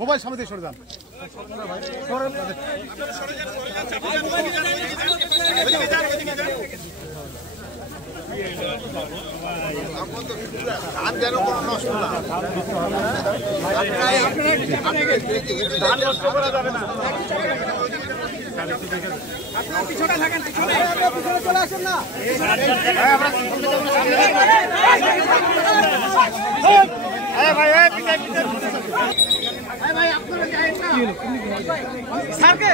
Mobile সামনে সরে যান। ধান যেন কোনো নষ্ট না, ধান নষ্ট করা যাবে না। পিছনে থাকেন, পিছনে চলে আসেন না। স্যারকে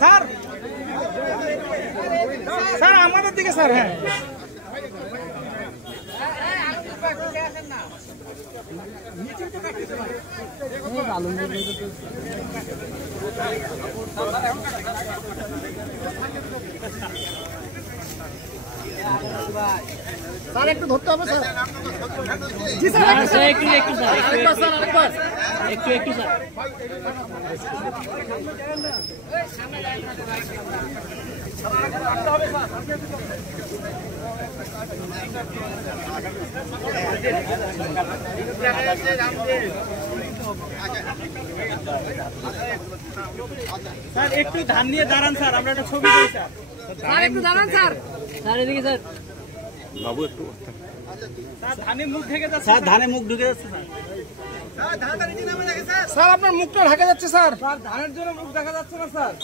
স্যার স্যার আমাদের দিকে স্যার। হ্যাঁ স্যার একটু ধরতে হবে স্যার। জি স্যার একটু স্যার একটু স্যার। স্যার একটু ধান নিয়ে দাঁড়ান স্যার, আমরা একটা ছবি দিই স্যার। স্যার একটু দাঁড়ান স্যার। স্যার এদিকে স্যার। বাবু একটু স্যার ধানে মুখ ঢেকে যাচ্ছে স্যার, ধানে মুখ ঢুকে যাচ্ছে স্যার। স্যার আপনার মুখটা ঢাকা যাচ্ছে স্যার। স্যার ধানের জন্য মুখ দেখা যাচ্ছে না স্যার।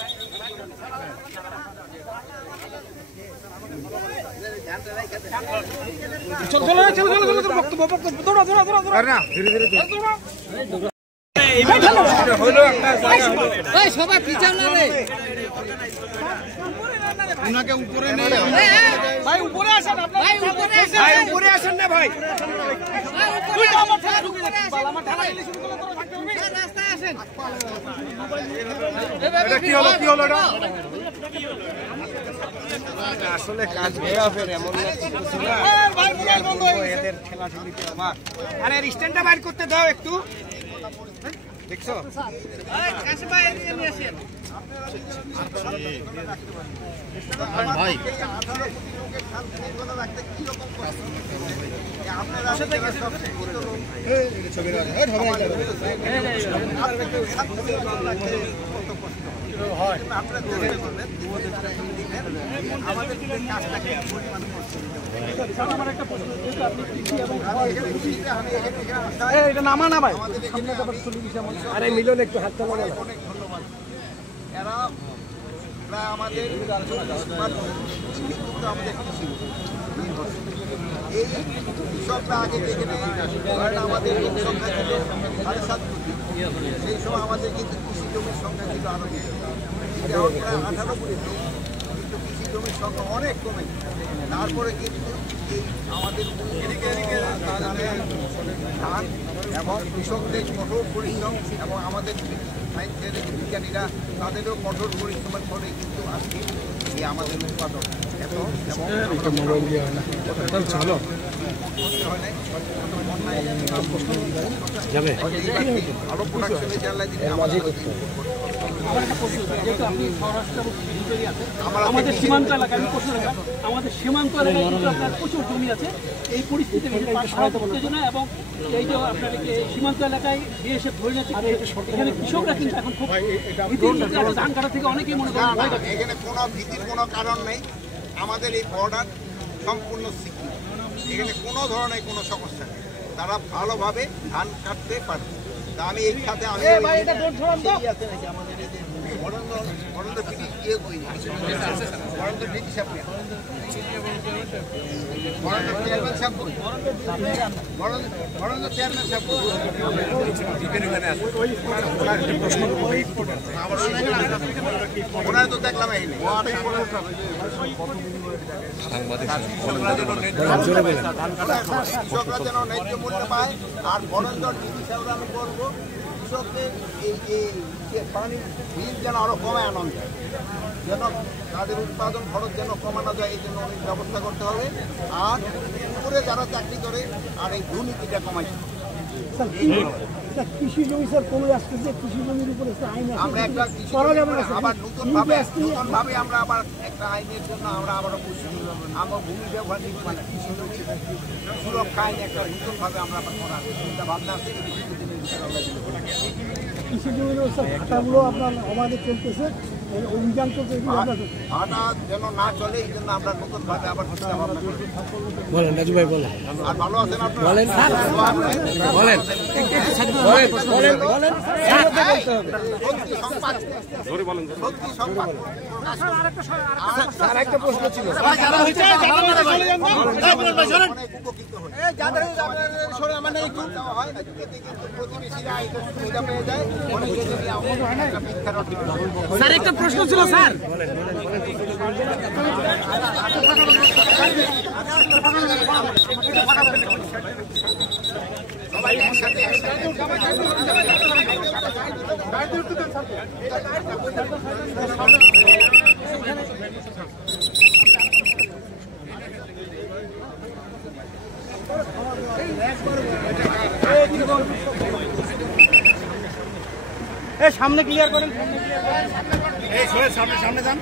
সবাই পিছন না রে, উনাকে উপরে নেই ভাই, উপরে আসেন আপনারা, ভাই উপরে আসেন না ভাই। রাস্তায় আসেন। কি হলো কি হলো এটা? আসলে কাজ এমন এদের খেলাঠেলিতে আমার। আরে স্ট্যান্ডটা বাইর করতে দাও একটু, দেখছো ভাই। এটা নামা না ভাই, আরে মিলন একটু হাত চালা। অনেক ধন্যবাদ। এরা প্রায় আমাদের এই কৃষকরা আগে যেখানে আমাদের লোক সংখ্যা ছিল 7.5 কোটি, সেই সময় আমাদের কিন্তু কৃষি জমির সংখ্যা ছিল আরো বেশি, এখন প্রায় 18 কোটি লোক, কিন্তু কৃষি জমির সংখ্যা অনেক কমে। তারপরে কিন্তু এই আমাদের ধান এবং কৃষকদের কঠোর পরিশ্রম এবং আমাদের সায়েন্সের বিজ্ঞানীরা তাদেরও কঠোর পরিশ্রমের ফলে কিন্তু আজকে এই আমাদের উৎপাদন এত আরো প্রোডাকশনের জ্বালায় দিতে আমাদের সীমান্ত এলাকায় আমাদের সীমান্ত এলাকায় কিন্তু আপনার প্রচুর জমি আছে। এই পরিস্থিতি উত্তেজনা এবং এই যে আপনার সীমান্ত এলাকায় এসে ধরে নিচ্ছে, এখানে কৃষকরা কিন্তু এখন খুব ধান কাটা থেকে অনেকেই মনে করেন এখানে কোনো ভীতির কোনো কারণ নেই। আমাদের এই বর্ডার সম্পূর্ণ সিকিউর, এখানে কোনো ধরনের কোনো সমস্যা নেই, তারা ভালোভাবে ধান কাটতে পারবে। তা আমি এই সাথে আমি তো দেখলাম এই কৃষকরা যেন ন্যায্য মূল্য পায়। আর বরঞ্জন হিসাবে আমি বলবো কৃষকদের এই যে পানির বিল যেন আরো কমায় আনা যায়, যেন তাদের উৎপাদন খরচ যেন কমানো যায়, এই জন্য অনেক ব্যবস্থা করতে হবে। আর উপরে যারা চাকরি করে আর এই দুর্নীতিটা কমাইতে হবে। একটা কৃষি জমি স্যার কমে আসতেছে, কৃষি জমির উপরে আইন আমরা একটা করা যাবে না আবার নতুনভাবে আমরা আবার একটা আইনের জন্য আমরা আবারও আমার ভূমি ব্যবহার মানে কৃষি সুরক্ষা আইন একটা নতুনভাবে আমরা করার চিন্তা ভাবনা আছে। কৃষি জমির ভাটাগুলো আপনার আমাদের চলতেছে, অভিযান চলছে, ভাটা যেন না চলে এই জন্য আমরা নতুনভাবে আবার চিন্তা ভাবনা করি। বলেন রাজু ভাই বলেন। আর ভালো আছেন আপনারা? বলেন বলেন বলেন সত্যি সংবাদ সত্যি সংবাদ স্যার একটা প্রশ্ন ছিল। অনেক উপকৃত হই। হয় না, এতে কিন্তু প্রতিবেশীরা এটা সুবিধা পেয়ে যায়। অনেকে যদি একটা ভিক্ষার স্যার একটা প্রশ্ন ছিল স্যার। সবাই একসাথে সামনে ক্লিয়ার করেন। সামনে যান।